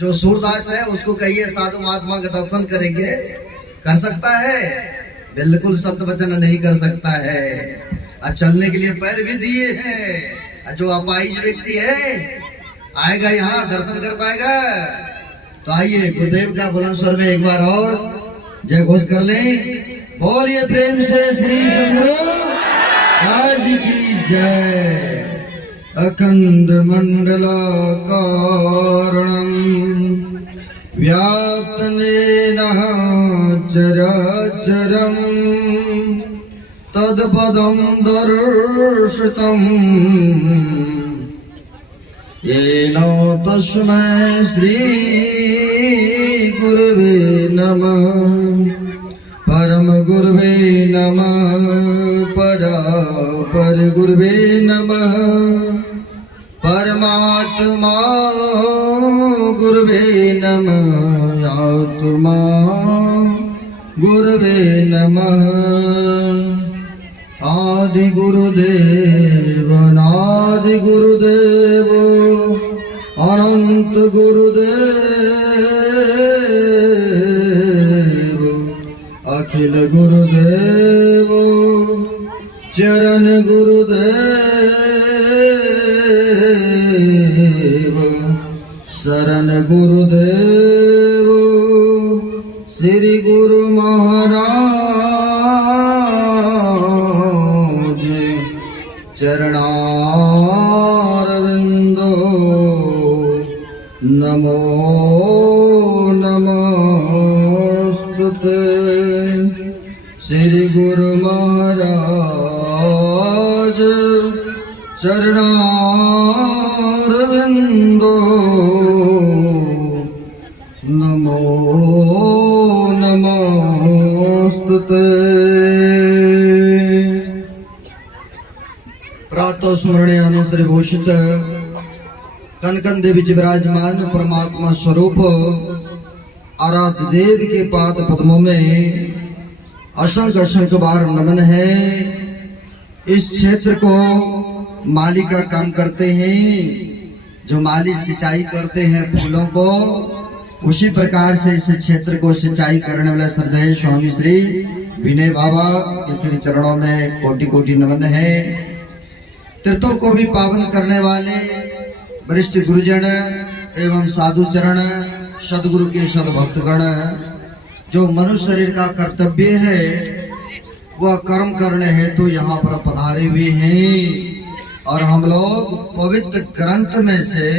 जो सूरदास है उसको कहिए साधु महात्मा का दर्शन करेंगे, कर सकता है? बिल्कुल सत्य वचन नहीं कर सकता है। चलने के लिए पैर भी दिए हैं। जो अपाहिज व्यक्ति है आएगा यहाँ दर्शन कर पाएगा? तो आइए गुरुदेव का बुलंद स्वर में एक बार और जय घोष कर लें। बोलिए प्रेम से श्री सद्गुरु आज की जय। अखंड मंडलाकारणं व्याप्तनेन चराचरं तत्पदं दर्शितं येन तस्मै श्री गुरुवे नमः। परम गुरुवे नमः, परापर गुरुवे नमः। परमात्मा गुरुवे नमः, आत्मा गुरुवे नमः। आदि गुरुदेव अनादि गुरुदेव अनंत गुरुदेव अखिल गुरुदेव चरण गुरुदेव शरण गुरुदेव श्री गुरु महाराज चरणारविंदो नमो नमस्तुते। श्री गुरु महाराज चरणारविंदो नमो नमस्तुते। प्रातः स्मरणे अनुश्री भूषित कनकन देवी जी विराजमान परमात्मा स्वरूप आराध्य देव के पाद पद्मों में असंख्य असंख्य बार नमन है। इस क्षेत्र को माली का काम करते हैं, जो माली सिंचाई करते हैं फूलों को, उसी प्रकार से इस क्षेत्र को सिंचाई करने वाले श्रद्धेय स्वामी श्री विनय बाबा के श्री चरणों में कोटि कोटि नमन है। तीर्थों को भी पावन करने वाले वरिष्ठ गुरुजन एवं साधु चरण सदगुरु के सदभक्तगण, जो मनुष्य शरीर का कर्तव्य है वह कर्म करने हेतु यहाँ पर पधारे हुए हैं। और हम लोग पवित्र ग्रंथ में से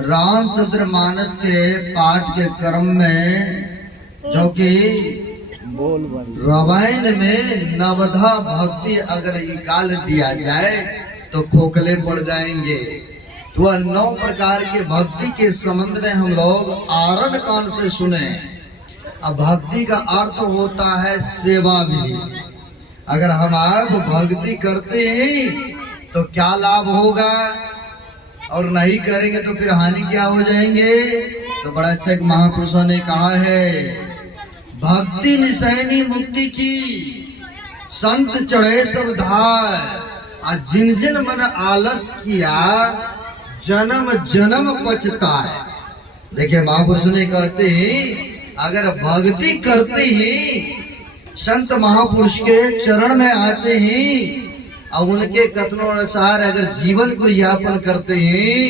रामचंद्र मानस के पाठ के क्रम में, जो कि रामायण में नवधा भक्ति अगर निकाल दिया जाए तो खोखले पड़ जाएंगे। तो वह 9 प्रकार के भक्ति के संबंध में हम लोग आरण कांड से सुने। अब भक्ति का अर्थ होता है सेवा भी। अगर हम आप भक्ति करते हैं तो क्या लाभ होगा, और नहीं करेंगे तो फिर हानि क्या हो जाएंगे। तो बड़ा अच्छा एक महापुरुषों ने कहा है, भक्ति निसैनी मुक्ति की संत चढ़े सब धार, जिन जिन मन आलस किया जन्म जन्म पछताए। देखिए महापुरुष ने कहते हैं अगर भक्ति करते हैं, संत महापुरुष के चरण में आते हैं और उनके कथनों अनुसार अगर जीवन को यापन करते हैं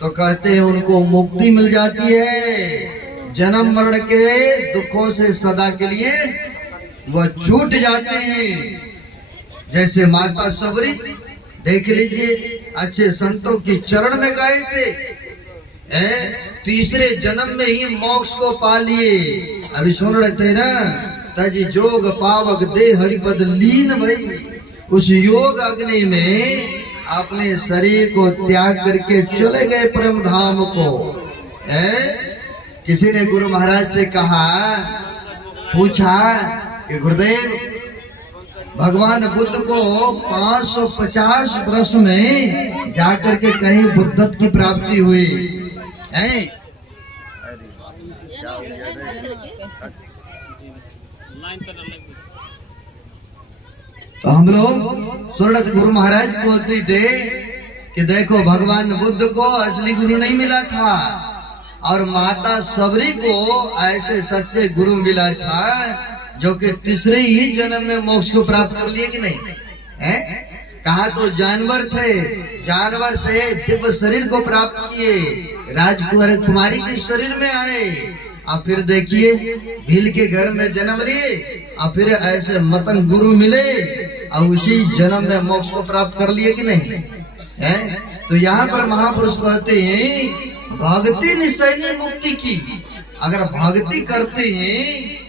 तो कहते हैं उनको मुक्ति मिल जाती है। जन्म मरण के दुखों से सदा के लिए वह छूट जाते हैं। जैसे माता सबरी देख लीजिए, अच्छे संतों की चरण में गए थे, तीसरे जन्म में ही मोक्ष को पा लिए। अभी सुन रहे थे ना, तज जोग पावक दे हरिपद लीन भई। उस योग अग्नि में अपने शरीर को त्याग करके चले गए परम धाम को। किसी ने गुरु महाराज से कहा, पूछा कि गुरुदेव भगवान बुद्ध को 550 वर्ष में जाकर के कहीं बुद्धत्व की प्राप्ति हुई है। तो हम लोग सूरत गुरु महाराज बोलते थे कि देखो भगवान बुद्ध को असली गुरु नहीं मिला था, और माता सबरी को ऐसे सच्चे गुरु मिला था जो कि तीसरे ही जन्म में मोक्ष को प्राप्त कर लिए कि नहीं है। कहा तो जानवर थे, जानवर से दिव्य शरीर को प्राप्त किए, राजकुमार कुमारी के शरीर में आए, और फिर देखिए भील के घर में जन्म लिए, और फिर ऐसे मतंग गुरु मिले और उसी जन्म में मोक्ष को प्राप्त कर लिए कि नहीं है। तो यहाँ पर महापुरुष कहते हैं भक्ति निशानी मुक्ति की, अगर भक्ति करते हैं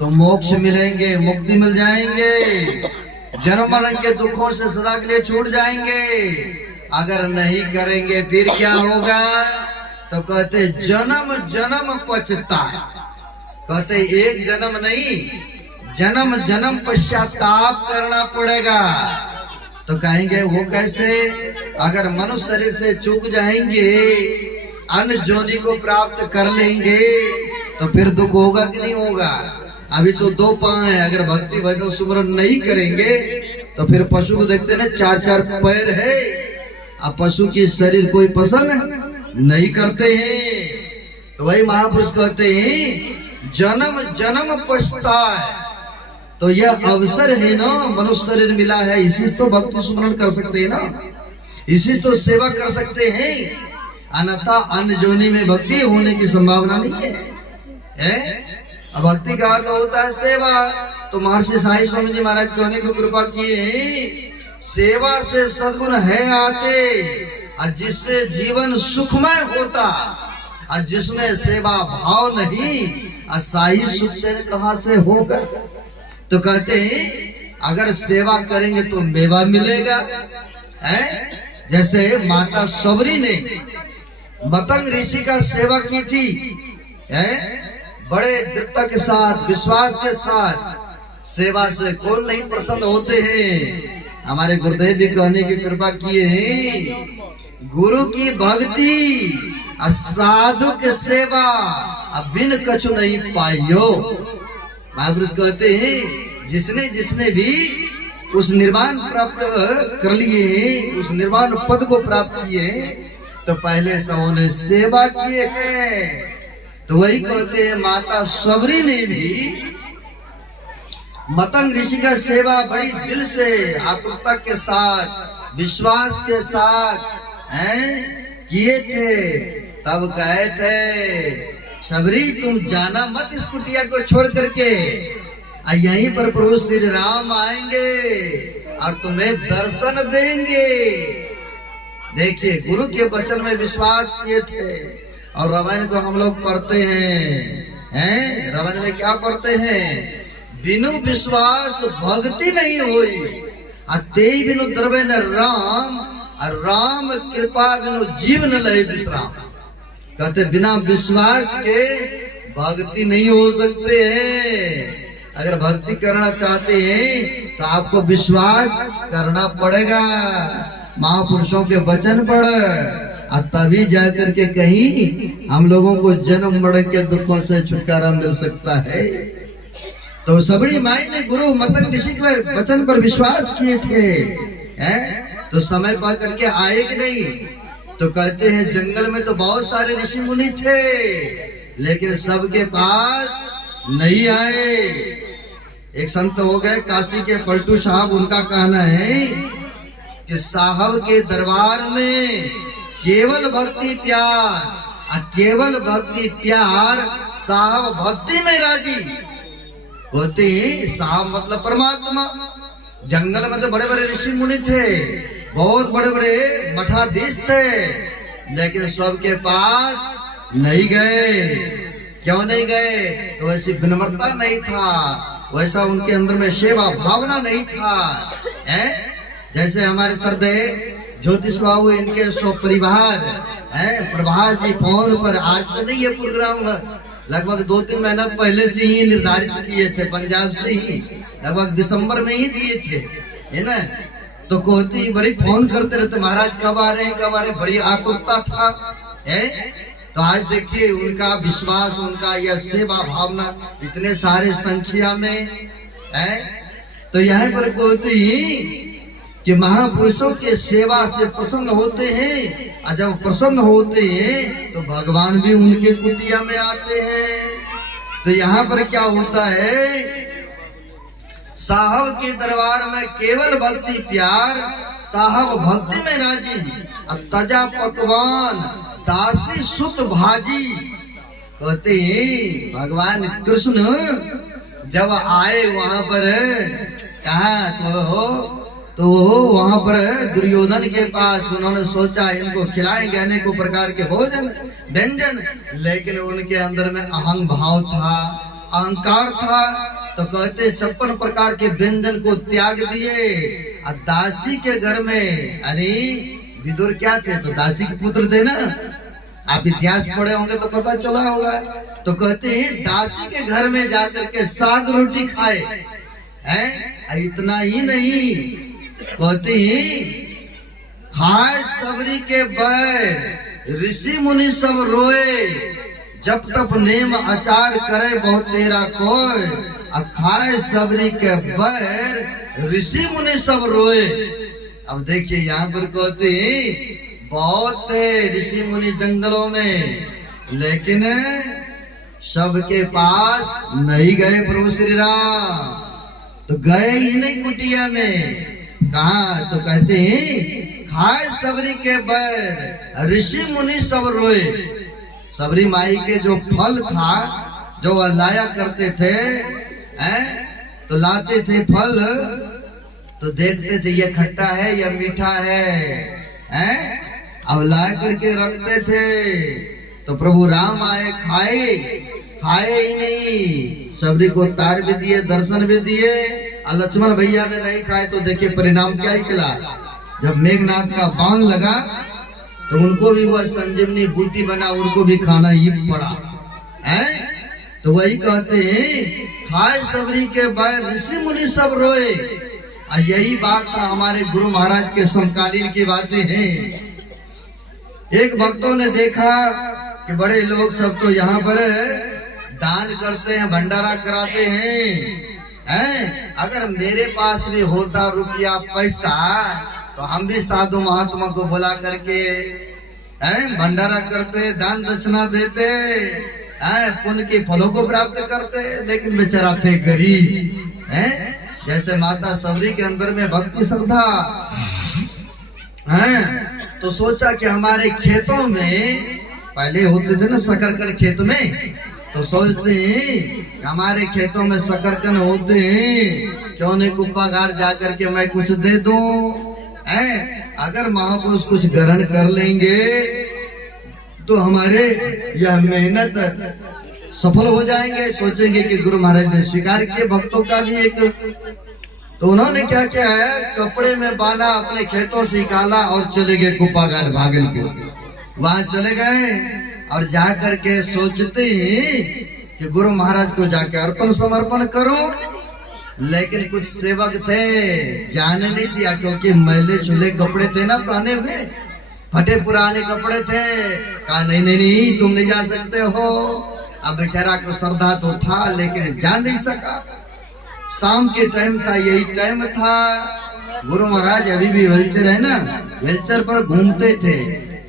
तो मोक्ष मिलेंगे, मुक्ति मिल जाएंगे, जन्म मरण के दुखों से सदा के लिए छूट जाएंगे। अगर नहीं करेंगे फिर क्या होगा, तो कहते जन्म जन्म पछताए, कहते एक जन्म नहीं जन्म जन्म पश्चाताप करना पड़ेगा। तो कहेंगे वो कैसे, अगर मनुष्य शरीर से चूक जाएंगे, अन्य जोनि को प्राप्त कर लेंगे तो फिर दुख होगा कि नहीं होगा। अभी तो दो पांव है, अगर भक्ति भजन सुमरन नहीं करेंगे तो फिर पशु को देखते ना चार चार पैर है, अब पशु की शरीर कोई पसंद नहीं करते हैं। तो वही महापुरुष कहते हैं जन्म जन्म पछताए। तो यह अवसर है ना, मनुष्य शरीर मिला है, इसी से तो भक्ति सुमरन कर सकते हैं ना, इसी से तो सेवा कर सकते हैं, अन्यथा अन्य जोनि में भक्ति होने की संभावना नहीं है। अब भक्ति का अर्थ होता है सेवा। तो महर्षि साईं स्वामी जी महाराज कहने को कृपा किए, सेवा से सद्गुण है आते, और जिससे जीवन सुखमय होता, और जिसमें सेवा भाव नहीं, असाई सुख चैन कहाँ से होगा। तो कहते हैं अगर सेवा करेंगे तो मेवा मिलेगा है। जैसे माता सबरी ने मतंग ऋषि का सेवा की थी है, बड़े दृढ़ता के साथ विश्वास के साथ। सेवा से कौन नहीं प्रसन्न होते हैं। हमारे गुरुदेव भी कहने की कृपा किए हैं, गुरु की भक्ति साधु के सेवा अब बिन कछु नहीं पाइयो। महापुरुष कहते हैं जिसने जिसने भी उस निर्वाण प्राप्त कर लिए हैं, उस निर्वाण पद को प्राप्त किए हैं, तो पहले से उन्होंने सेवा किए हैं। तो वही कहते हैं माता सबरी ने भी मतंग ऋषि का सेवा बड़ी दिल से आतुरता के साथ विश्वास के साथ किए थे। तब कहे थे सबरी तुम जाना मत इस कुटिया को छोड़ करके, यहीं पर प्रभु श्री राम आएंगे और तुम्हें दर्शन देंगे। देखिए गुरु के वचन में विश्वास किए थे। और रामायण को हम लोग पढ़ते हैं रामायण में क्या पढ़ते हैं, बिनु विश्वास भक्ति नहीं हुई, ते बिनु द्रवे न राम, और राम कृपा बिनु जीव न लहे विश्राम। कहते बिना विश्वास के भक्ति नहीं हो सकते हैं। अगर भक्ति करना चाहते हैं तो आपको विश्वास करना पड़ेगा, महापुरुषों के वचन पढ़, और तभी जाकर के कहीं हम लोगों को जन्म मरण के दुखों से छुटकारा मिल सकता है। तो सबरी माई ने गुरु मतंग ऋषि के वचन पर विश्वास किए थे तो समय पा करके आए कि नहीं। तो कहते हैं जंगल में तो बहुत सारे ऋषि मुनि थे, लेकिन सबके पास नहीं आए। एक संत हो गए काशी के पलटू साहब, उनका कहना है कि साहब के दरबार में केवल भक्ति प्यार, केवल भक्ति प्यार, साहब भक्ति में राजी होते हैं। साहब मतलब परमात्मा। जंगल में तो बड़े बड़े ऋषि मुनि थे, बहुत बड़े बड़े मठाधीश थे, लेकिन सबके पास नहीं गए। क्यों नहीं गए, तो वैसी विनम्रता नहीं था, वैसा उनके अंदर में सेवा भावना नहीं था। जैसे हमारे सरदेव ज्योतिष बाबू, इनके सो परिवार प्रभास जी फोन पर, आज से नहीं ये प्रोग्राम लगभग 2-3 महीना पहले से ही निर्धारित किए थे, पंजाब से ही लगभग दिसंबर में ही दिए थे, है ना। तो कोहती बड़ी फोन करते रहते, महाराज कब आ रहे हैं कब आ रहे हैं, बड़ी आतुरता था। तो आज देखिए उनका विश्वास, उनका यह सेवा भावना इतने सारे संख्या में है। तो यहाँ पर कोहती कि महापुरुषों के सेवा से प्रसन्न होते हैं, और जब प्रसन्न होते हैं तो भगवान भी उनके कुटिया में आते हैं। तो यहाँ पर क्या होता है, साहब के दरबार में केवल भक्ति प्यार, साहब भक्ति में राजी, तजा पकवान दासी सुत भाजी। कहते हैं भगवान कृष्ण जब आए वहां पर, कहा तो वहां पर दुर्योधन के पास उन्होंने सोचा इनको खिलाएंगे अनेक प्रकार के भोजन व्यंजन, लेकिन उनके अंदर में अहंग भाव था, अहंकार था। तो कहते 56 प्रकार के व्यंजन को त्याग दिए और दासी के घर में, अरे विदुर क्या थे, तो दासी के पुत्र थे ना, आप इतिहास पढ़े होंगे तो पता चला होगा। तो कहते हैं दासी के घर में जाकर के साग रोटी खाए हैं। इतना ही नहीं, कहते हैं खाए सबरी के बैर, ऋषि मुनि सब रोए, जब तप नेम आचार करे बहुत तेरा कोय। खाए सबरी के बैर, ऋषि मुनि सब रोए। अब देखिए यहाँ पर कहते हैं बहुत थे ऋषि मुनि जंगलों में, लेकिन सबके पास नहीं गए प्रभु श्री राम। तो गए ही नहीं कुटिया में, कहा तो कहते हैं खाए सबरी के बैर, ऋषि मुनि सब रोए। सबरी माई के जो फल था जो लाया करते थे, तो लाते थे फल, तो देखते थे ये खट्टा है या मीठा है, अब ला करके रखते थे। तो प्रभु राम आए, खाए ही नहीं, सबरी को तार भी दिए, दर्शन भी दिए। और लक्ष्मण भैया ने नहीं खाए तो देखिए परिणाम क्या निकला। जब मेघनाथ का बाण लगा तो उनको भी वह संजीवनी बूटी बना, उनको भी खाना ही पड़ा है। तो वही कहते हैं खाए सबरी के बैर, ऋषि मुनि सब रोए। और यही बात था हमारे गुरु महाराज के समकालीन की बातें हैं। एक भक्तों ने देखा कि बड़े लोग सब तो यहाँ पर दान करते हैं, भंडारा कराते हैं, अगर मेरे पास भी होता रुपया पैसा तो हम भी साधु महात्मा को बुला करके भंडारा करते, दान दक्षिणा देते, पुण्य के फलों को प्राप्त करते। लेकिन बेचारा थे गरीब, जैसे माता सबरी के अंदर में भक्ति श्रद्धा है। तो सोचा कि हमारे खेतों में पहले होते थे ना शकरकंद खेत में, तो सोचते हैं हमारे खेतों में शकरकंद होते हैं, क्यों नहीं कुप्पा घाट जाकर के मैं कुछ दे दूं। अगर महापुरुष कुछ ग्रहण कर लेंगे तो हमारे यह मेहनत सफल हो जाएंगे। सोचेंगे कि गुरु महाराज ने स्वीकार किए भक्तों का भी एक। तो उन्होंने क्या किया है, कपड़े में बांधा, अपने खेतों से निकाला और चले गए कुप्पा घाट भागलपुर। वहां चले गए और जाकर के सोचते हैं कि गुरु महाराज को जाके अर्पण समर्पण करो। लेकिन कुछ सेवक थे, जाने नहीं दिया, क्योंकि मैले चूल्हे कपड़े थे ना पहने हुए, फटे पुराने कपड़े थे। कहा नहीं नहीं नहीं, तुम नहीं जा सकते हो। अब बेचारा को श्रद्धा तो था लेकिन जा नहीं सका। शाम के टाइम था, यही टाइम था। गुरु महाराज अभी भी व्हीलचेयर है ना, व्हीलचेयर पर घूमते थे।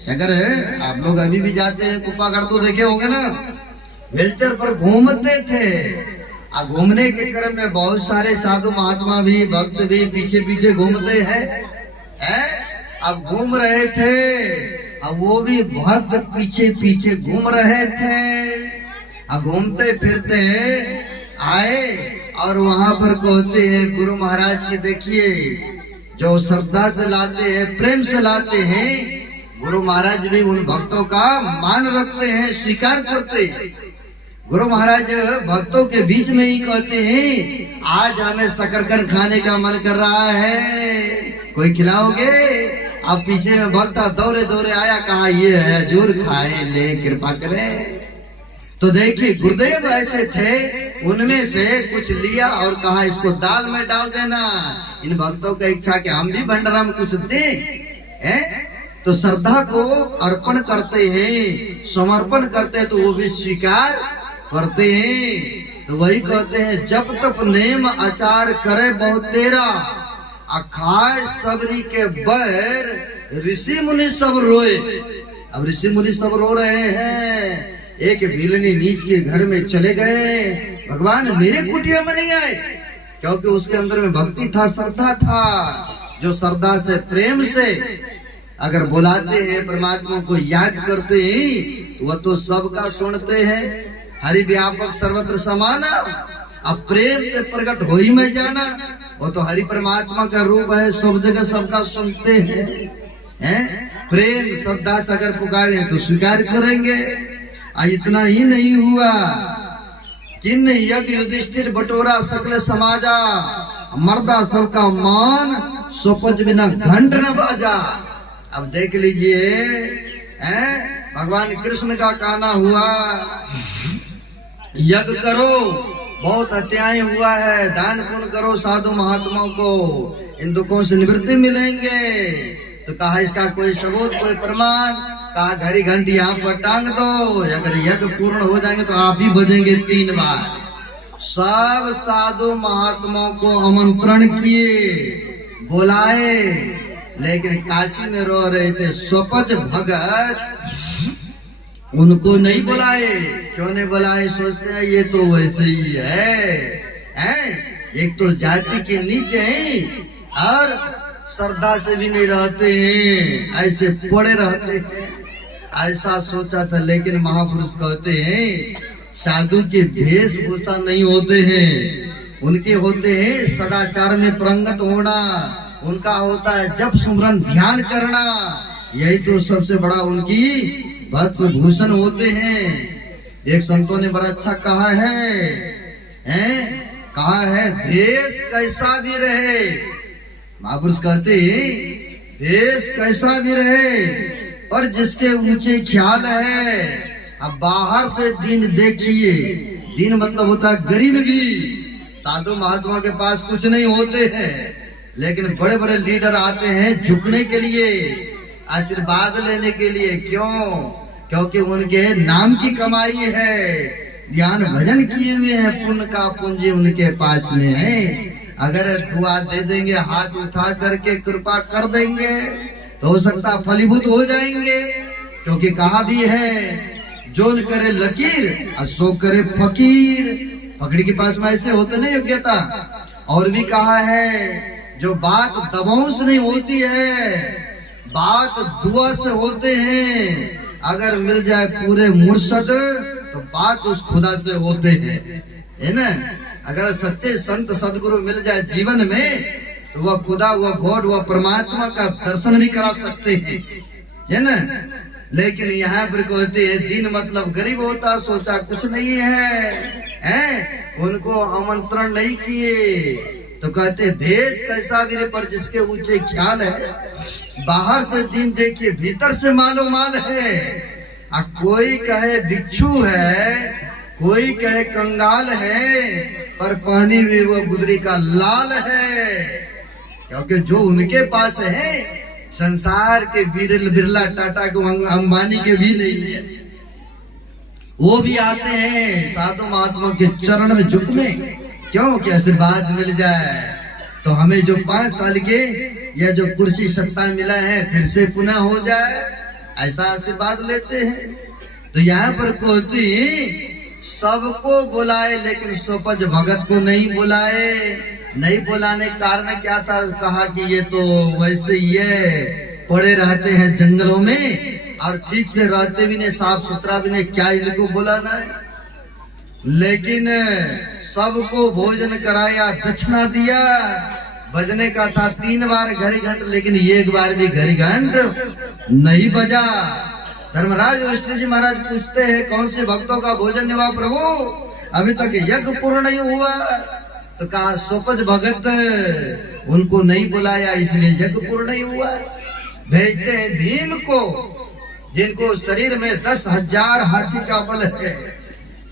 अगर आप लोग अभी भी जाते हैं कुप्पा घाट तो देखे होंगे ना, व्हीलचेयर पर घूमते थे। और घूमने के क्रम में बहुत सारे साधु महात्मा भी, भक्त भी पीछे पीछे घूमते हैं। अब घूम रहे थे, अब वो भी भक्त पीछे पीछे घूम रहे थे। अब घूमते फिरते आए और वहां पर कहते हैं गुरु महाराज की, देखिए जो श्रद्धा से लाते हैं, प्रेम से लाते हैं, गुरु महाराज भी उन भक्तों का मान रखते हैं, स्वीकार करते हैं। गुरु महाराज भक्तों के बीच में ही कहते हैं आज हमें शकरकंद खाने का मन कर रहा है, कोई खिलाओगे? अब पीछे में भक्त दौड़े दौड़े आया, कहा ये है जरूर खाए ले, कृपा करें। तो देखिए गुरुदेव ऐसे थे, उनमें से कुछ लिया और कहा इसको दाल में डाल देना। इन भक्तों का इच्छा कि हम भी भंडारा में कुछ दें। तो श्रद्धा को अर्पण करते हैं, समर्पण करते हैं, तो वो भी स्वीकार करते हैं। तो वही कहते हैं जब तप नेम आचार करे बहुत तेरा, अखाय सबरी के बैर ऋषि मुनि सब रोए। अब ऋषि मुनि सब रो रहे हैं। एक बिलनी नीच के घर में चले गए, भगवान मेरे कुटिया में नहीं आए, क्योंकि उसके अंदर में भक्ति था, श्रद्धा था। जो श्रद्धा से प्रेम से अगर बुलाते हैं, परमात्मा को याद करते हैं, वह तो सबका सुनते हैं। हरि व्यापक सर्वत्र समाना। अब प्रेम से प्रकट हो ही में जाना, वो तो हरि परमात्मा का रूप है, सब जगह सबका सुनते हैं। प्रेम श्रद्धा से अगर पुकारे तो स्वीकार करेंगे। इतना ही नहीं हुआ, किन यज्ञ युधिष्ठिर बटोरा सकल समाजा, मर्दा सबका मान सोपच बिना घंट न बाजा। अब देख लीजिए, भगवान कृष्ण का कहना हुआ, यज्ञ करो, बहुत हत्याएं हुआ है, दान पुण्य करो साधु महात्माओं को, इन दुखों से निवृत्ति मिलेंगे। तो कहा इसका कोई सबूत, कोई प्रमाण? कहा घड़ी घंटी यहाँ पर टांग दो, अगर यज्ञ पूर्ण हो जाएंगे तो आप ही बजेंगे 3 बार। सब साधु महात्माओं को आमंत्रण किए, बुलाए, लेकिन काशी में रह रहे थे स्वपच भगत, उनको नहीं बुलाए। क्यों नहीं बुलाए? सोचते हैं ये तो वैसे ही है? एक तो जाति के नीचे हैं और श्रद्धा से भी नहीं रहते हैं, ऐसे पड़े रहते हैं। ऐसा सोचा था, लेकिन महापुरुष कहते हैं साधु के वेशभूषा नहीं होते हैं, उनके होते हैं सदाचार में प्रंगत होना, उनका होता है जप सुमरन ध्यान करना। यही तो सबसे बड़ा उनकी वस्त्र भूषण होते हैं। एक संतों ने बड़ा अच्छा कहा है, कहा है भेष कैसा भी रहे, महापुरुष कहते भेष कैसा भी रहे, पर जिसके ऊंचे ख्याल है। अब बाहर से दिन देखिए, दिन मतलब होता है गरीबी। साधु महात्मा के पास कुछ नहीं होते हैं, लेकिन बड़े बड़े लीडर आते हैं झुकने के लिए, आशीर्वाद लेने के लिए। क्यों? क्योंकि उनके नाम की कमाई है, ज्ञान भजन किए हुए हैं, पुण्य का पूंजी उनके पास में है। अगर दुआ दे देंगे, हाथ उठा करके कृपा कर देंगे, तो हो सकता फलीभूत हो जाएंगे। क्योंकि कहा भी है, जो करे लकीर और सो करे फकीर। पकड़ी के पास में ऐसे होते नहीं योग्यता। और भी कहा है, जो बात दबाव से नहीं होती है, बात दुआ से होते हैं। अगर मिल जाए पूरे मुर्शद तो बात उस खुदा से होते हैं, है ना? अगर सच्चे संत सदगुरु मिल जाए जीवन में, तो वह खुदा, वह गॉड, वह परमात्मा का दर्शन भी करा सकते हैं, है ना? लेकिन यहाँ पर कहते हैं दिन मतलब गरीब होता, सोचा कुछ नहीं है, उनको आमंत्रण नहीं किए। तो कहते भेष कैसा भी, पर जिसके ऊंचे ख्याल है। बाहर से दिन देखिए, भीतर से मालो माल है। कोई कहे भिक्षु है, कोई कहे कंगाल है, पर पहनी हुई वो गुदरी का लाल है। क्योंकि जो उनके पास है, संसार के बिरला टाटा को अंबानी के भी नहीं है, वो भी आते हैं साधु महात्मा के चरण में झुकने। क्यों? कि आशीर्वाद मिल जाए। तो हमें जो 5 साल के या जो कुर्सी सत्ता मिला है, फिर से पुनः हो जाए, ऐसा आशीर्वाद लेते हैं। तो यहाँ पर कहती सबको बुलाए, लेकिन सोपज भगत को नहीं बुलाए। नहीं बुलाने का कारण क्या था? कहा कि ये तो वैसे ही है, पड़े रहते हैं जंगलों में और ठीक से रहते भी नहीं, साफ सुथरा भी नहीं, क्या इनको बुलाना है? लेकिन सबको भोजन कराया, दक्षिणा दिया। बजने का था 3 बार घड़ी घंट, लेकिन एक बार भी घड़ी घंट नहीं बजा। धर्मराज युधिष्ठिर जी महाराज पूछते हैं, कौन से भक्तों का भोजन हुआ प्रभु? अभी तक यज्ञ पूर्ण नहीं हुआ। तो कहा सोपज भगत, उनको नहीं बुलाया इसलिए यज्ञ पूर्ण नहीं हुआ। भेजते हैं भीम को, जिनको शरीर में 10,000 हाथी का बल है।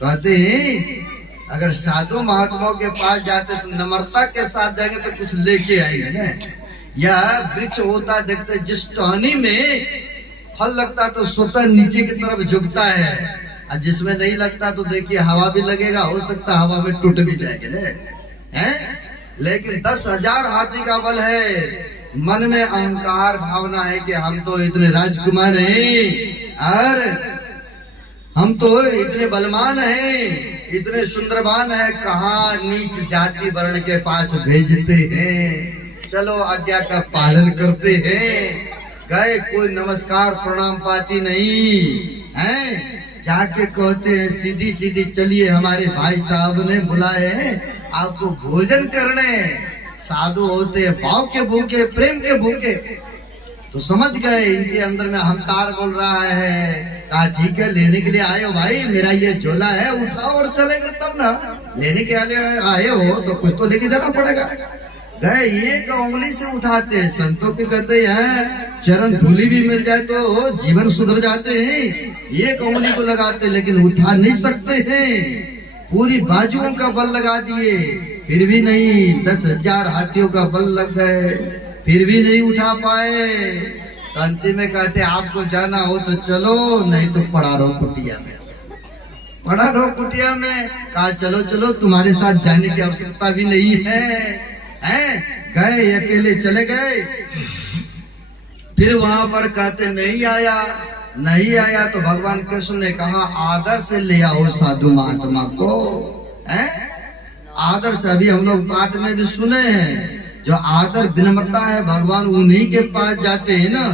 कहते हैं अगर साधु महात्माओं के पास जाते तो नम्रता के साथ जाएंगे तो कुछ लेके आएंगे ना। यह वृक्ष होता देखते, जिस टहनी में फल लगता तो स्वतः नीचे की तरफ झुकता है, और जिसमें नहीं लगता तो देखिए हवा भी लगेगा, हो सकता हवा में टूट भी जाएगा ना, है? लेकिन 10,000 हाथी का बल है। मन में अहंकार भावना है कि हम तो इतने राजकुमार हैं और हम तो इतने बलवान हैं, इतने सुंदरवान हैं, कहाँ नीच जाति वर्ण के पास भेजते हैं। चलो आज्ञा का पालन करते हैं। गए, कोई नमस्कार प्रणाम पाती नहीं है। जाके कहते हैं सीधी सीधी चलिए, हमारे भाई साहब ने बुलाए हैं आपको भोजन करने। साधु होते हैं भाव के भूखे, प्रेम के भूखे। तो समझ गए इनके अंदर में अहंकार बोल रहा है। कहा ठीक है, लेने के लिए आए हो भाई, मेरा ये झोला है, उठाओ और चलेगा तब ना। लेने के आए हो तो कुछ तो लेके जाना पड़ेगा। गए, एक उंगली से उठाते हैं। संतों के कहते हैं चरण धूली भी मिल जाए तो जीवन सुधर जाते हैं। एक उंगली को लगाते लेकिन उठा नहीं सकते हैं। पूरी बाजुओं का बल लगा दिए, फिर भी नहीं। 10,000 हाथियों का बल लग गए, फिर भी नहीं उठा पाए। तो अंतिम में कहते आपको जाना हो तो चलो, नहीं तो पड़ा रहो कुटिया में, पड़ा रहो कुटिया में। कहा चलो चलो, तुम्हारे साथ जाने की आवश्यकता भी नहीं है। गए, अकेले चले गए। फिर वहां पर कहते नहीं आया, नहीं आया। तो भगवान कृष्ण ने कहा आदर से ले आओ साधु महात्मा को। आदर से, अभी हम लोग पाठ में भी सुने हैं, जो आदर विनम्रता है भगवान उन्हीं के पास जाते हैं ना।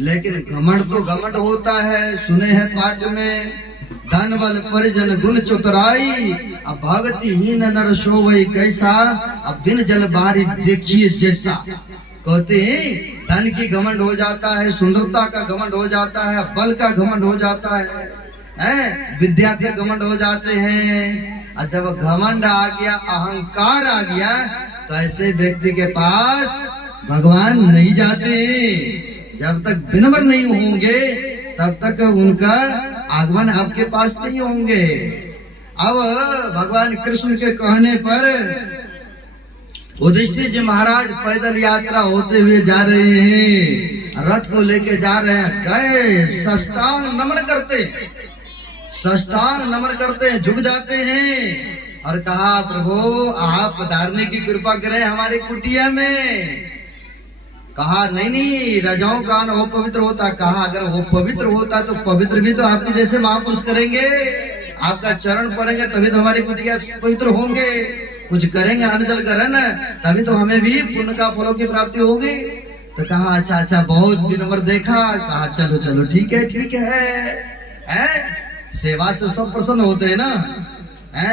लेकिन घमंड तो घमंड होता है, सुने हैं पाठ में। धन बल परिजन गुण चतुराई, अब भक्तिहीन नर सोवई कैसा, अब बिन जल बारी देखिए जैसा। कहते हैं धन की घमंड हो जाता है, सुंदरता का घमंड हो जाता है, बल का घमंड हो जाता है, विद्या के घमंड हो जाते हैं। और जब घमंड आ गया, अहंकार आ गया, तो ऐसे व्यक्ति के पास भगवान नहीं जाते। जब तक विनम्र नहीं होंगे तब तक उनका आगमन आपके पास नहीं होंगे। अब भगवान कृष्ण के कहने पर युधिष्ठिर जी महाराज पैदल यात्रा होते हुए जा रहे हैं, रथ को लेके जा रहे हैं। गए, साष्टांग नमन करते, साष्टांग नमन करते हैं, झुक जाते हैं और कहा प्रभु आप पधारने की कृपा करें हमारे कुटिया में। कहा नहीं नहीं, राजाओं का अन्न पवित्र होता। कहा अगर वो पवित्र होता तो पवित्र भी तो आपके जैसे महापुरुष करेंगे, आपका चरण पड़ेंगे तभी तो हमारी कुटिया पवित्र होंगे। कुछ करेंगे अन्न जल ग्रहण, तभी तो हमें भी पुण्य का फलों की प्राप्ति होगी। तो कहा अच्छा अच्छा, बहुत विनम्र देखा। कहा चलो चलो ठीक है ठीक है। सेवा से सब प्रसन्न होते हैं ना।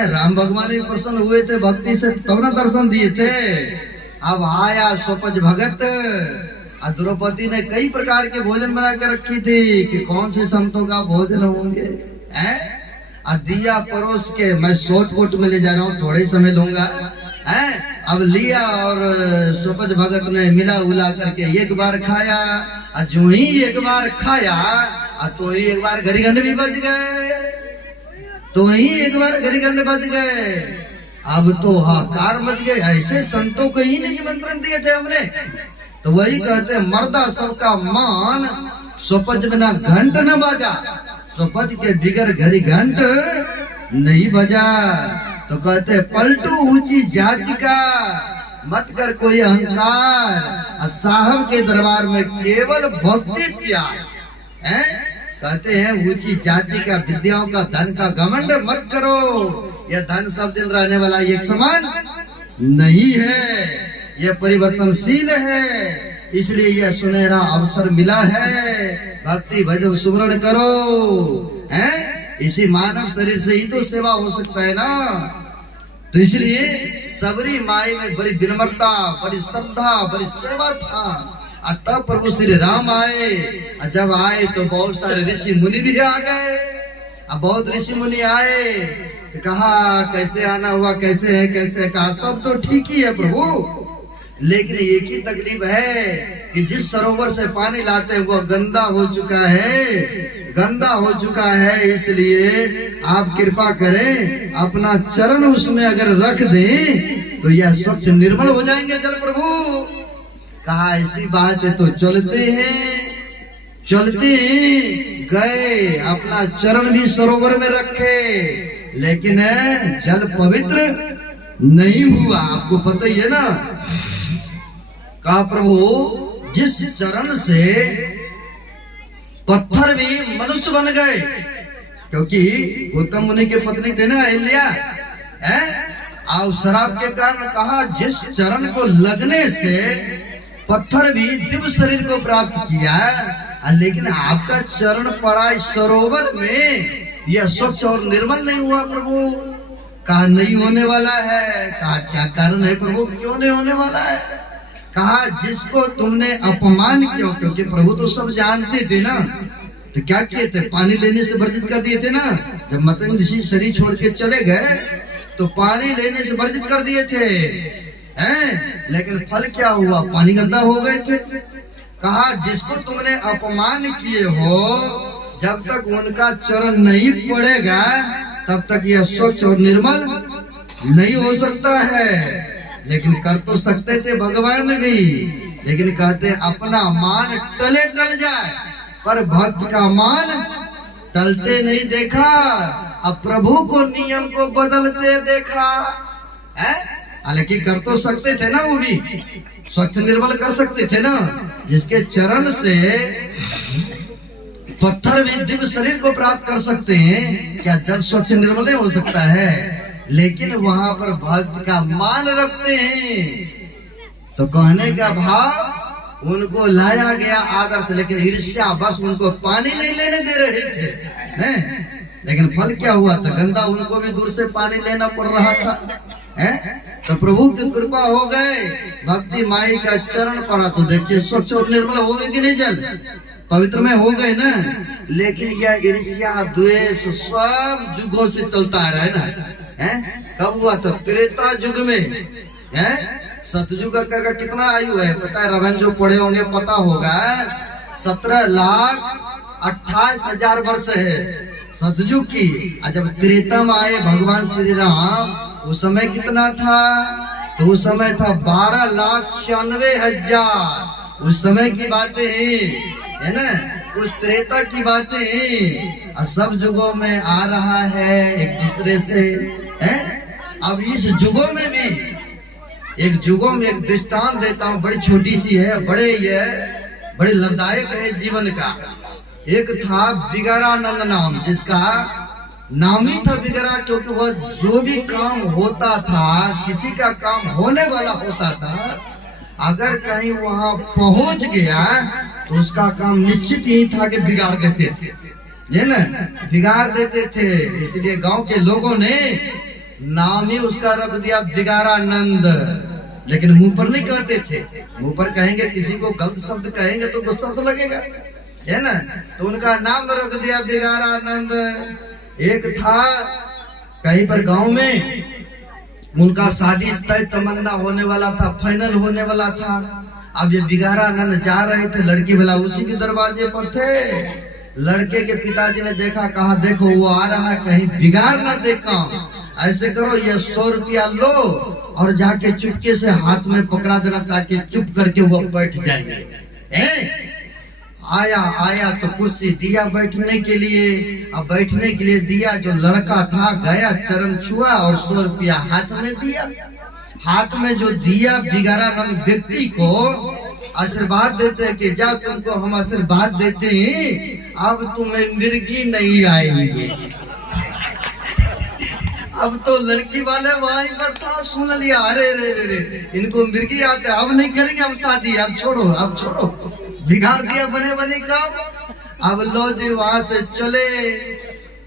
राम भगवान भी प्रसन्न हुए थे भक्ति से, तब ना दर्शन दिए थे। अब आया स्वपज भगत, द्रौपदी ने कई प्रकार के भोजन बना के रखी थी कि कौन से संतों का भोजन होंगे। दिया परोस के, मैं शॉर्टकट में ले जा रहा हूँ, थोड़े समय लूंगा। अब लिया और स्वपज भगत ने मिला उला करके एक बार खाया। जो ही एक बार खाया तो ही एक बार घड़ी भी बच गए, तो ही एक बार घड़ी बच गए। अब तो हाकार मच गए। ऐसे संतों को ही नहीं निमंत्रण दिए थे हमने। तो वही कहते मर्दा सबका मान, स्वपज बिना घंट न बाजा, स्वपज के बिगर घड़ी घंट नहीं बजा। तो कहते पलटू ऊंची जाति का, मत कर कोई अहंकार, साहब के दरबार में केवल भक्ति प्यार। कहते हैं ऊंची जाति का, विद्याओं का, धन का घमंड मत करो। यह धन सब दिन रहने वाला एक समान नहीं है, यह परिवर्तनशील है। इसलिए यह सुनहरा अवसर मिला है, भक्ति भजन सुमरण करो। इसी मानव शरीर से ही तो सेवा हो सकता है ना। तो इसलिए सबरी माई में बड़ी विनम्रता, बड़ी श्रद्धा, बड़ी सेवा था। तब प्रभु श्री राम आए। जब आए तो बहुत सारे ऋषि मुनि भी आ गए। अब बहुत ऋषि मुनि आए तो कहा कैसे आना हुआ, कैसे है, कैसे। कहा सब तो ठीक ही है प्रभु, लेकिन एक ही तकलीफ है कि जिस सरोवर से पानी लाते हैं वो गंदा हो चुका है, गंदा हो चुका है। इसलिए आप कृपा करें अपना चरण उसमें अगर रख दें तो यह स्वच्छ निर्मल हो जाएंगे जल प्रभु। कहा ऐसी बात है तो चलते हैं, चलते हैं। गए, अपना चरण भी सरोवर में रखे, लेकिन जल पवित्र नहीं हुआ। आपको पता ही है ना, कहा प्रभु जिस चरण से पत्थर भी मनुष्य बन गए, क्योंकि गौतम मुनि के पत्नी थे ना अहिल्या, और शराब के कारण कहा जिस चरण को लगने से पत्थर भी दिव्य शरीर को प्राप्त किया, लेकिन आपका चरण पड़ा इस सरोवर में, यह स्वच्छ और निर्मल नहीं हुआ प्रभु। कहा नहीं होने वाला है। कहा क्या कारण है प्रभु, क्यों नहीं होने वाला है? कहा जिसको तुमने अपमान किया, क्योंकि प्रभु तो सब जानते थे ना, तो क्या किए थे, पानी लेने से वर्जित कर दिए थे ना। जब मतंग ऋषि शरीर छोड़ के चले गए तो पानी लेने से वर्जित कर दिए थे, लेकिन फल क्या हुआ, पानी गंदा हो गए थे। कहा जिसको तुमने अपमान किए हो, जब तक उनका चरण नहीं पड़ेगा तब तक यह स्वच्छ और निर्मल नहीं हो सकता है। लेकिन कर तो सकते थे भगवान भी, लेकिन कहते अपना मान टले टल जाए, पर भक्त का मान टलते नहीं देखा। अब प्रभु को नियम को बदलते देखा है। हालांकि कर तो सकते थे ना, वो भी स्वच्छ निर्मल कर सकते थे ना। जिसके चरण से पत्थर भी दिव्य शरीर को प्राप्त कर सकते हैं, क्या जल स्वच्छ निर्मल नहीं हो सकता है? लेकिन वहां पर भक्त का मान रखते हैं। तो कहने का भाव उनको लाया गया आदर से, लेकिन ईर्ष्या बस उनको पानी नहीं लेने दे रहे थे, नहीं? लेकिन फल क्या हुआ था, गंदा उनको भी दूर से पानी लेना पड़ रहा था, तो प्रभु की कृपा हो गए, भक्ति माई का चरण पड़ा तो देखिए स्वच्छ और निर्मल हो गए कि नहीं, जल पवित्र में हो गए ना। लेकिन यह ईर्ष्या द्वेष सब युगों से चलता आ रहा है ना। कब हुआ था, त्रेता युग में, सतयुग का कितना आयु है पता है? रवन जो पढ़े होंगे पता होगा, 17,28,000 वर्ष है सतयुग की। जब त्रेता में आए भगवान श्री राम, उस समय कितना था? तो उस समय था 12,96,000। उस समय की बातें है ना, उस त्रेता की बातें सब युगों में आ रहा है एक दूसरे से, अब इस युगों में भी एक युगों में एक दृष्टांत देता हूँ, बड़ी छोटी सी है, बड़े लाभदायक है जीवन का। एक था बिगरानंद नाम, जिसका नाम ही था बिगरा, क्योंकि वह जो भी काम होता था, किसी का काम होने वाला होता था, अगर कहीं वहां पहुंच गया तो उसका काम निश्चित ही था कि बिगाड़ देते थे, ये ना, बिगाड़ देते थे। इसलिए गांव के लोगों ने नाम ही उसका रख दिया बिगारानंद। लेकिन मुंह पर नहीं कहते थे, मुंह पर कहेंगे, किसी को गलत शब्द कहेंगे तो गुस्सा तो लगेगा, है ना, तो उनका नाम रख दिया बिगारानंद। एक था कहीं पर गांव में, उनका शादी तय तमन्ना होने वाला था, फाइनल होने वाला था। अब ये बिगारानंद जा रहे थे, लड़की वाला उसी के दरवाजे पर थे। लड़के के पिताजी ने देखा, कहा देखो वो आ रहा है, कहीं बिगाड़ ना दे काम, ऐसे करो ये 100 रुपया लो और जाके चुपके से हाथ में पकड़ा देना, ताकि चुप करके वो बैठ जाएंगे। आया तो कुर्सी दिया बैठने के लिए। अब बैठने के लिए दिया, जो लड़का था गया, चरण छुआ और 100 रुपया हाथ में दिया। हाथ में जो दिया, बिगारानंद व्यक्ति को आशीर्वाद देते हैं कि जा तुमको हम आशीर्वाद देते हैं, अब तुम्हें मिर्गी नहीं आएंगे। अब तो लड़की वाले वहीं पर था, सुन लिया, अरे रे रे रे इनको मिर्गी आते, अब नहीं करेंगे हम शादी, अब छोड़ो, बिगाड़ दिया बने बने काम। अब लो जी वहां से चले।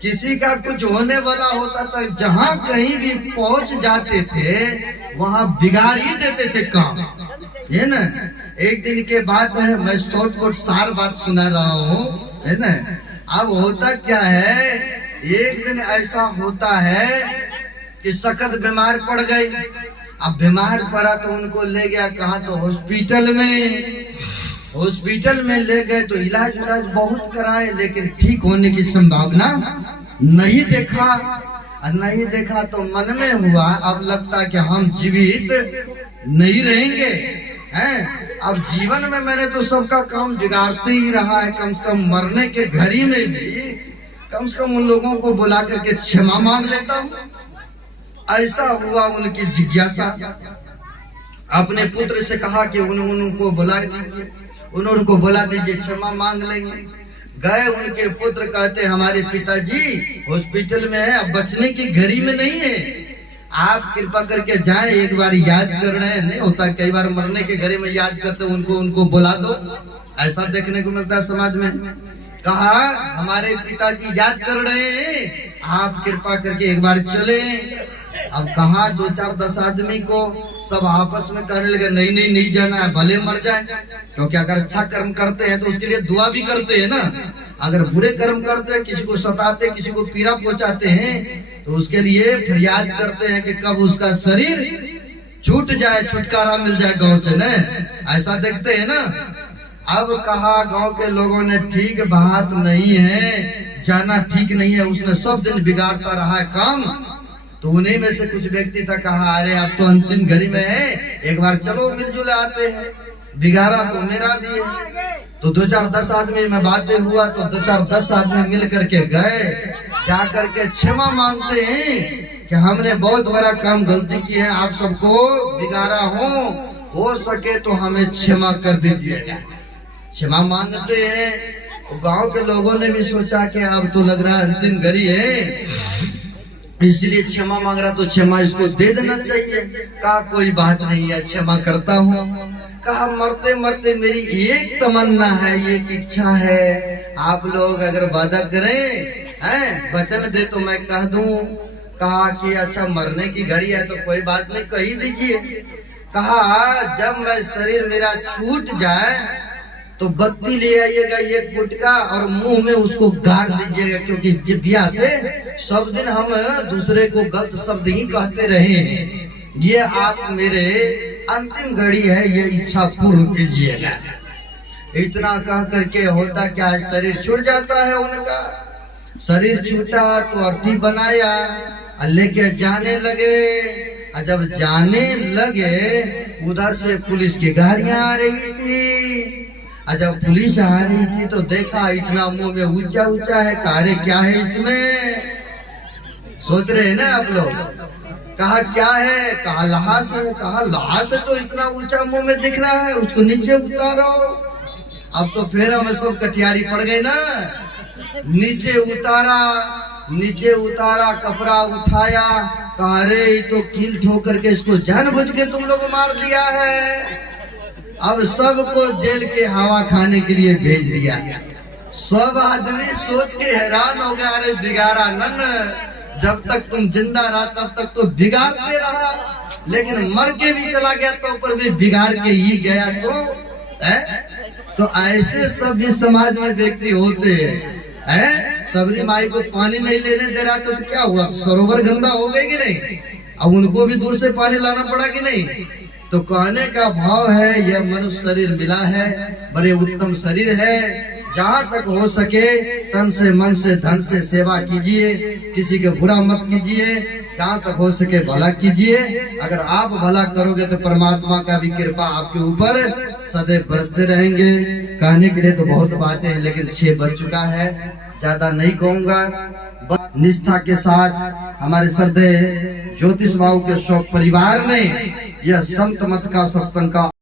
किसी का कुछ होने वाला होता था, जहां कहीं भी पहुंच जाते थे वहां बिगाड़ ही देते थे काम, है ना। एक दिन के बात है, मैं शॉर्टकट सार बात सुना रहा हूँ, है ना। अब होता क्या है, एक दिन ऐसा होता है कि सख्त बीमार पड़ गई। अब बीमार पड़ा तो उनको ले गया कहाँ, तो हॉस्पिटल में ले गए। तो इलाज बहुत कराए, लेकिन ठीक होने की संभावना नहीं देखा तो मन में हुआ, अब लगता कि हम जीवित नहीं रहेंगे, हैं। अब जीवन में मैंने तो सबका काम बिगाड़ते ही रहा है, कम से कम मरने के घड़ी में भी कम से कम उन लोगों को बुला करके क्षमा मांग लेता हूँ। ऐसा हुआ उनकी जिज्ञासा। अपने पुत्र से कहा कि उनको बुला दीजिए, उनको बुला दीजिए, क्षमा मांग लेंगे। गए, उनके पुत्र कहते हमारे पिताजी हॉस्पिटल में है, अब बचने की घड़ी में नहीं है, आप कृपा करके जाएं, एक बार याद कर रहे हैं, नहीं होता कई बार मरने के घड़ी में याद करते, उनको बुला दो। ऐसा देखने को मिलता है समाज में। कहा हमारे पिताजी याद कर रहे हैं, आप कृपा करके एक बार चले। अब कहा 2 4 10 आदमी को सब आपस में कहने लगे नहीं नहीं नहीं जाना है, भले मर जाए, क्योंकि अगर अच्छा कर्म करते हैं तो उसके लिए दुआ भी करते हैं ना। अगर बुरे कर्म करते हैं, किसी को सताते, किसी को पीड़ा पहुंचाते हैं, तो उसके लिए फरियाद करते हैं कि कब उसका शरीर छूट जाए, छुटकारा मिल जाए गांव से, न ऐसा देखते हैं ना। अब कहा गांव के लोगों ने ठीक बात नहीं है, जाना ठीक नहीं है, उसने सब दिन बिगाड़ता रहा है काम। तो उन्हीं में से कुछ व्यक्ति था, कहा अरे अब तो अंतिम घड़ी में है, एक बार चलो मिलजुल आते हैं, बिगाड़ा तो मेरा भी है। तो 2 4 10 आदमी में बातें हुआ, तो 2 4 10 आदमी मिल करके गए, जा करके क्षमा मांगते हैं कि हमने बहुत बड़ा काम गलती की है, आप सबको बिगाड़ा हो सके तो हमें क्षमा कर दीजिएगा। क्षमा मांगते हैं। तो गांव के लोगों ने भी सोचा कि अब तो लग रहा है अंतिम घड़ी है, इसलिए क्षमा मांग रहा, तो क्षमा इसको दे देना चाहिए। कहा कोई बात नहीं है, क्षमा करता हूँ। कहा मरते मरते मेरी एक तमन्ना है, एक इच्छा है, आप लोग अगर वादा करें, वचन दे तो मैं कह दूं। कहा कि अच्छा मरने की घड़ी है तो कोई बात नहीं, कह ही दीजिए। कहा जब मैं शरीर मेरा छूट जाए तो बत्ती ले आइएगा एक गुटका और मुंह में उसको गाड़ दीजिएगा, क्योंकि इस जिभ्या से सब दिन हम दूसरे को गलत शब्द ही कहते रहे हैं। ये आप मेरे अंतिम घड़ी है, ये इच्छा पूर्ण कीजिएगा। इतना कह करके होता क्या है, शरीर छूट जाता है उनका। शरीर छूटा तो अर्थी बनाया, लेके जाने लगे। जब जाने लगे उधर से पुलिस की गाड़ियां आ रही थी। जब पुलिस आ रही थी तो देखा इतना मुंह में ऊंचा ऊंचा है, कार्य क्या है इसमें, सोच रहे हैं ना आप लोग। कहा क्या है, कहा लाश है। कहा लाश है तो इतना ऊंचा मुंह में दिख रहा है, उसको नीचे उतारो। अब तो फिर हमें सब कटियारी पड़ गए ना। नीचे उतारा, कपड़ा उठाया, कहा अरे तो कील ठोकर के इसको जानबूझ के तुम लोग मार दिया है। अब सबको जेल के हवा खाने के लिए भेज दिया। सब आदमी सोच के हैरान हो गया, अरे बिगाड़ा नन, जब तक तुम जिंदा रहा तब तक तो बिगाड़ते रहा, लेकिन मर के भी चला गया तो ऊपर भी बिगाड़ के ही गया। तो ऐसे सभी समाज में व्यक्ति होते हैं। सबरी माई को पानी नहीं लेने दे रहा तो क्या हुआ, सरोवर गंदा हो गए कि नहीं, अब उनको भी दूर से पानी लाना पड़ा कि नहीं। तो कहने का भाव है यह मनुष्य शरीर मिला है, बड़े उत्तम शरीर है, जहाँ तक हो सके तन से मन से धन से सेवा कीजिए, किसी के बुरा मत कीजिए, जहाँ तक हो सके भला कीजिए। अगर आप भला करोगे तो परमात्मा का भी कृपा आपके ऊपर सदैव बरसते रहेंगे। कहने के लिए तो बहुत बातें हैं, लेकिन 6 बज चुका है, ज्यादा नहीं कहूँगा। निष्ठा के साथ हमारे श्रद्धेय ज्योतिष बाबू के शौक परिवार ने यह संत मत का सत्संग का